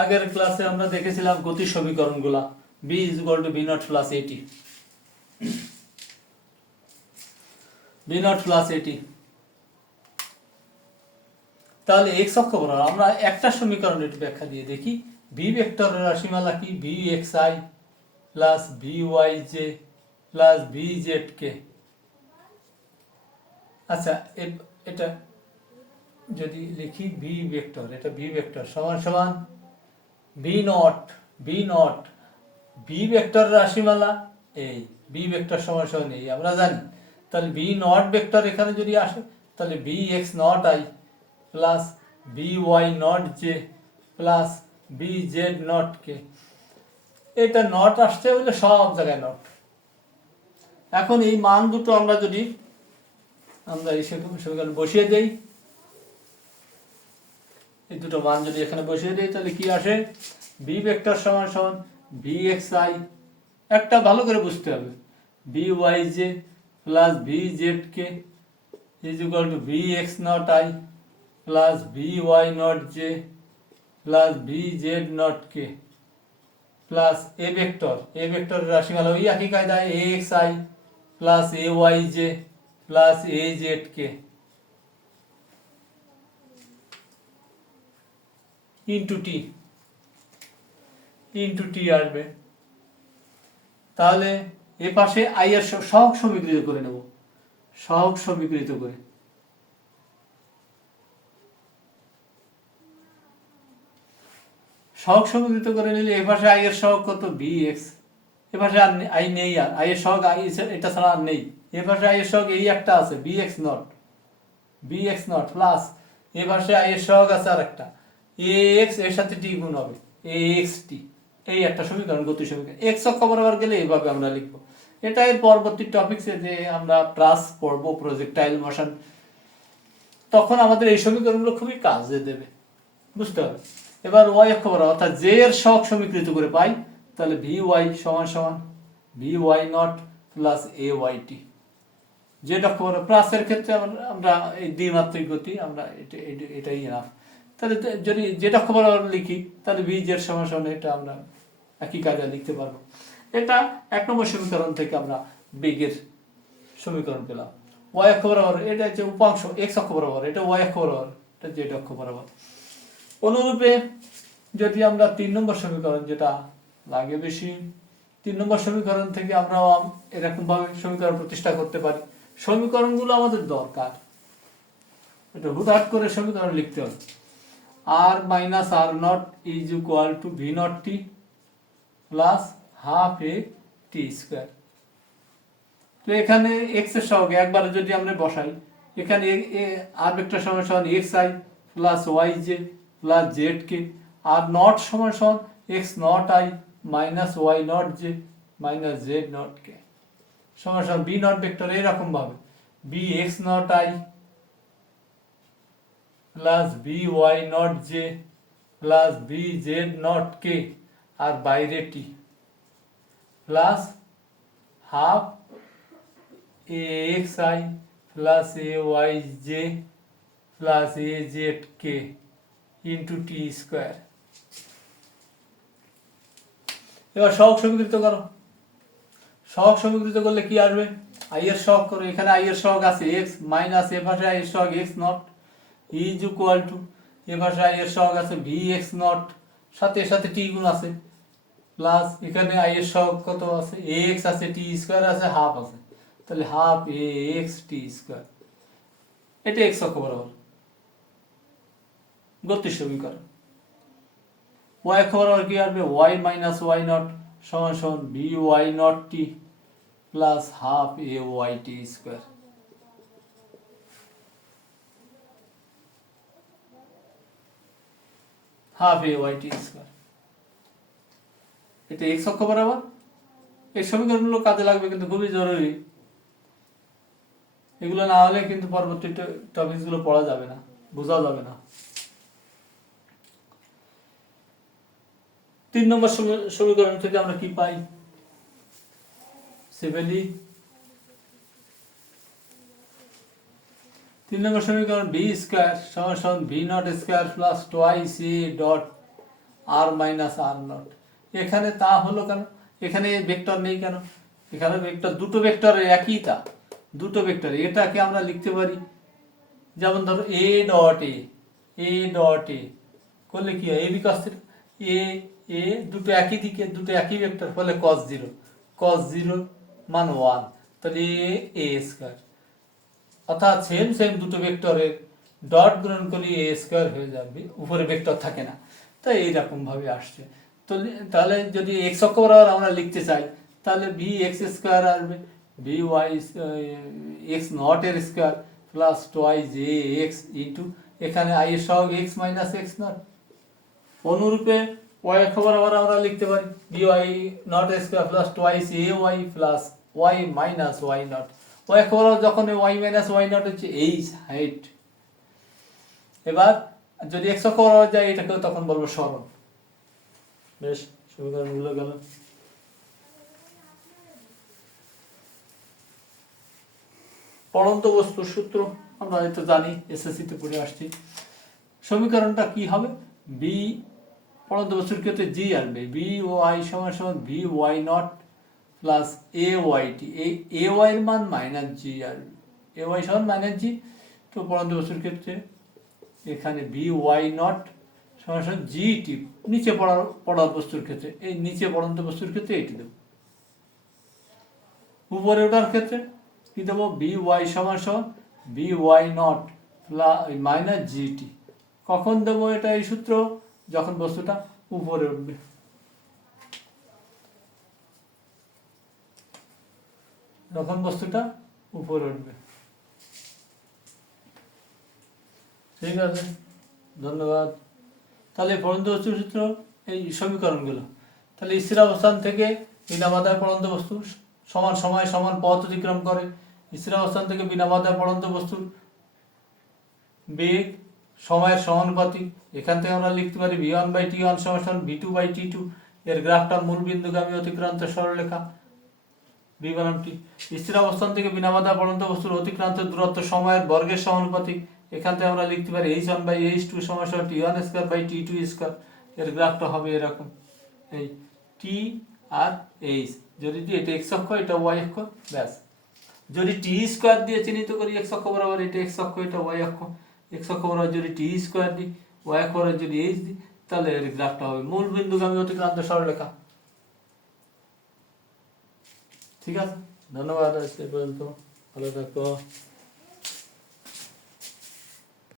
আগের ক্লাসে আমরা দেখেছিলাম গতির সমীকরণগুলা b = b0 + at b0 + at। তাহলে x অক্ষ বরাবর আমরা একটা সমীকরণের একটু ব্যাখ্যা দিয়ে দেখি। v ভেক্টরের রাশিমালা কি? vxi + vyj + vzk। আচ্ছা, এটা যদি লিখি v ভেক্টর, এটা v ভেক্টর সমান সমান v0 v0 v ভেক্টর রাশিমালা এই v ভেক্টর সমান সমান এই আমরা জানি। তাহলে v0 ভেক্টর এখানে যদি আসে তাহলে vx0i plus vy0j plus vz0k। এটা নট আসছে বলে সব জায়গায় নট। এখন এই মান দুটো আমরা যদি আমরা এই সমীকরণে বসিয়ে দেই, এই দুটো মান যদি এখানে বসিয়ে দেই তাহলে কি আসে? b ভেক্টর সমান সমান vxi, একটা ভালো করে বুঝতে হবে, vyj plus vzk is equal to vx0i plus vy0j plus vz0k plus a ভেক্টরের রাশিমালা ওই একই কায়দায় axi plus ayj plus azk into t আসবে। তাহলে এ পাশে আই এর সহগ সমীকৃত করে নেব, সহগ সমীকৃত করে নিলে এ পাশে আই এর সহগ কত? bx। এ পাশে আর আই নেই, আর আই এর সহগ আই এটা ছাড়া আর নেই। এ পাশে আই এর সহগ এই একটা আছে bx0 প্লাস এ পাশে আই এর সহগ আছে আর একটা ax, এর সাথে টি গুণ হবে axt। এই একটা সমীকরণ, গতি সমীকরণ। এক্স অক্ষ বরাবর গেলে এইভাবে আমরা লিখবো। এটা এর পরবর্তী টপিকসে যে আমরা প্লাস পড়বো প্রজেক্টাইল মোশন, তখন আমাদের এই সমীকরণগুলো খুবই কাজে দেবে, বুঝতে হবে। এবার ওয়াই অক্ষ বরাবর অর্থাৎ জে এর সহগ সমীকৃত করে পাই, তাহলে vy সমান সমান vy0 প্লাস ayt। জেড অক্ষ বরাবর প্লাসের ক্ষেত্রে আমরা এই দ্বিমাত্রিক গতি, আমরা এটাই এনাফ। তাহলে যদি জেড অক্ষ বরাবর লিখি তাহলে vz সমান সমান এটা আমরা একই কাজে লিখতে পারবো। এটা 1 নম্বর সমীকরণ থেকে আমরা বেগের সমীকরণ পেলাম। ওয়াই অক্ষ বরাবর এটা হচ্ছে উপাংশ, এক্স অক্ষ বরাবর এটা ওয়াই অক্ষ বরাবর, এটা জেড অক্ষ বরাবর। অনুরূপে যদি আমরা 3 নম্বর সমীকরণ, যেটা লাগে বেশি, 3 নম্বর সমীকরণ থেকে আমরা এরকম ভাবে সমীকরণ প্রতিষ্ঠা করতে পারি। সমীকরণগুলো আমাদের দরকার, এটা হুটহাট করে সমীকরণ লিখতে হবে। r minus r not is equal two v0t plus half A T square. তো এখানে এক্স এর সহগে একবার যদি আমরা বসাই, এখানে আর ভেক্টর সমান সমান xi plus yj plus zk, are not সমান সমান x0i minus y0j minus z0k সমান সমান b0 ভেক্টর এরকম ভাবে bx0i plus by0j plus bz0k আর বাইরে t plus half axi plus ayj plus azk into t square. এবার সহগ সমীকৃত করো। সহগ সমীকৃত করলে কি আসবে? আই এর সহগ করো, এখানে আই এর সহগ আছে x মাইনাস এ পাশে আই এর সহগ x0 ইজ ইকুয়াল টু এ পাশে আই এর সহগ আছে vx0 সাথে সাথে টি গুণ আছে প্লাস এখানে আই এর সহগ কত আছে ax আছে, টি স্কোয়ার আছে, হাফ আছে, তাহলে হাফ ax টি স্কোয়ার। এটা এক্স অক্ষ বরাবর গতির সমীকরণ। ওয়াই অক্ষ বরাবর কি আসবে? ওয়াই মাইনাস ওয়াই নট সমান সমান by0 t plus half ayt square. Half ayt square. এটা এক্স অক্ষ বরাবর। এই সমীকরণগুলো কাজে লাগবে, কিন্তু খুবই জরুরি। এগুলো না হলে কিন্তু পরবর্তী টপিকসগুলো পড়া যাবে না, বোঝা যাবে না। 3 নম্বর সমীকরণ থেকে আমরা কি পাই? সিম্পলি 3 নম্বর সমীকরণ বি স্কোয়ার সমান সমান v0 square plus twice a dot r minus r naught. এখানে তা হলো কেন? এখানে ভেক্টর নেই কেন? এখানে ভেক্টর, দুটো ভেক্টরের একই তা, দুটো ভেক্টর। এটাকে আমরা লিখতে পারি যেমন ধরো A dot A dot A করলে কি হয়, এ বি কস থিটা, এ এ দুটো একই দিকে, দুটো একই ভেক্টর, ফলে কস জিরো, কস জিরো মান 1, তাহলে এ স্কোয়ার। অর্থাৎ সেম সেম দুটো ভেক্টরের ডট গুণন করলে এ স্কোয়ার হয়ে যাবে, উপরে ভেক্টর থাকে না। তো এইরকম ভাবে আসছে। তো তাহলে যদি এক্স অক্ষ বরাবর আমরা লিখতে চাই, তাহলে বি এক্স স্কোয়ার আসবে, বি ওয়াই এক্স নট এর square plus twice j x into এখানে আই এর সহগ এক্স মাইনাস এক্স নট। অনুরূপে ওয়াই অক্ষ বরাবর আমরা লিখতে পারি v Y nought square plus twice a y plus y minus y nought. Y অক্ষ বরাবর যখন ওয়াই মাইনাস ওয়াই নট হচ্ছে এই হাইট। এবার যদি এক্স অক্ষ বরাবর যায়, এটাকেও তখন বলবো সরণ। বেশ, সমীকরণগুলো গেল। পড়ন্ত বস্তুর সূত্র আমরা হয়তো জানি, এসএসসি তে পড়ে আসছি। সমীকরণটা কি হবে? বি পড়ন্ত বস্তুর ক্ষেত্রে জি আসবে, বি ওয়াই সমান সমান B why not plus a Y T, a Y এর মান মাইনাস জি আসবে, এ ওয়াই সমান মাইনাস জি। তো পড়ন্ত বস্তুর ক্ষেত্রে এখানে বি ওয়াই নট সমান সমান জি টি, নিচে পড়ার বস্তুর ক্ষেত্রে এই নিচে পড়ন্ত বস্তুর ক্ষেত্রে এটি দেবো। উপরে ওঠার ক্ষেত্রে কি দেবো? বি ওয়াই সমান সমান B why not plus minus g t. কখন দেবো এটা এই সূত্র? যখন বস্তুটা উপরে উঠবে। যখন বস্তুটা উপরে উঠবে। ঠিক আছে, ধন্যবাদ। তাহলে পড়ন্ত বস্তুর সূত্র এই সমীকরণগুলো। তাহলে স্থির অবস্থান থেকে বিনা বাধায় পড়ন্ত বস্তু সমান সময় সমান পথ অতিক্রম করে। স্থির অবস্থান থেকে বিনা বাধায় পড়ন্ত বস্তুর বেগ সময়ের সমানুপাতিক। এখান থেকে আমরা লিখতে পারি v1/t1 সমান v2/t2। এর গ্রাফটা মূল বিন্দুগামী অতিক্রান্ত সরলরেখা v বনাম t। স্থির অবস্থান থেকে বিনা বাধায় পড়ন্ত বস্তুর অতিক্রান্ত দূরত্ব সময়ের বর্গের সমানুপাতিক। এখান থেকে আমরা লিখতে পারি h1/h2 সমান t1² এর গ্রাফটা হবে এরকম, এই t আর h। যদি এটা x অক্ষ, এটা y অক্ষ, ব্যাস। যদি টি স্কোয়ার দিয়ে চিহ্নিত করি x অক্ষ বরাবর, এটা x অক্ষ, এটা y অক্ষ। x অক্ষ বরাবর যদি টি স্কোয়ার দিই, y অক্ষ বরাবর যদি h দিই, তাহলে এর গ্রাফটা হবে মূল বিন্দুগামী অতিক্রান্ত সরলরেখা। ঠিক আছে, ধন্যবাদ। আজকে পর্যন্ত ভালো থাকো।